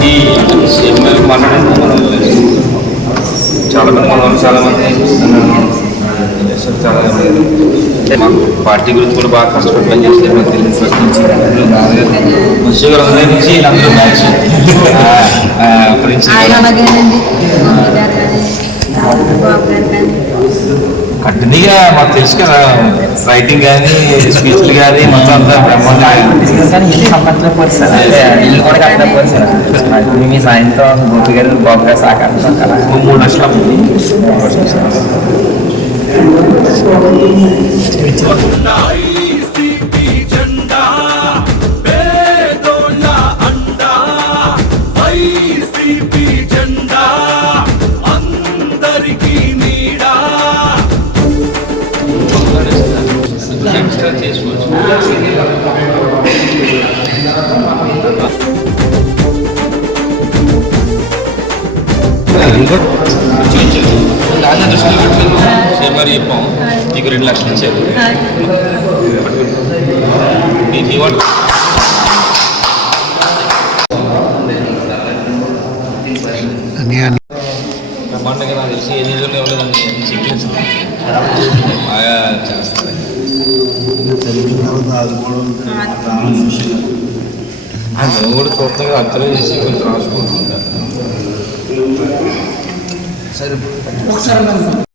మన వాళ్ళు చాలా మంది మన చాలా మంది చేస్తారు చాలా అంటే మాకు పార్టీ గురించి కూడా బాగా కష్టపడి పని చేస్తే మాకు తెలియదు ఫస్ట్ నుంచి మంచిగా అందరి నుంచి అందరూ మ్యాచ్. అప్పటి కంటిన్యూగా మాకు తెలుసు కదా రైటింగ్ కానీ స్పీచ్లు కానీ మొత్తం అంతా బ్రహ్మాండంగా కానీ ఇల్లు కూడా అది మీ సాయంతో గోపి గారు బాబు గారు సహకారంతో అలా మూడు లక్షల జెండా దాన్ని దృష్టిలో పెట్టుకుని మరి చెప్పాం నీకు రెండు లక్షలు ఇచ్చారు నీ నీ వాడు బ్రహ్మాండంగా నాకు తెలిసి ఏ నిజంలో ఇవ్వలేదండి సీక్రెట్స్ బాగా చేస్తారు నువ్వు కూడా చూడగా అర్థం చేసి కొంచెం రాసుకుంటున్నాను సరే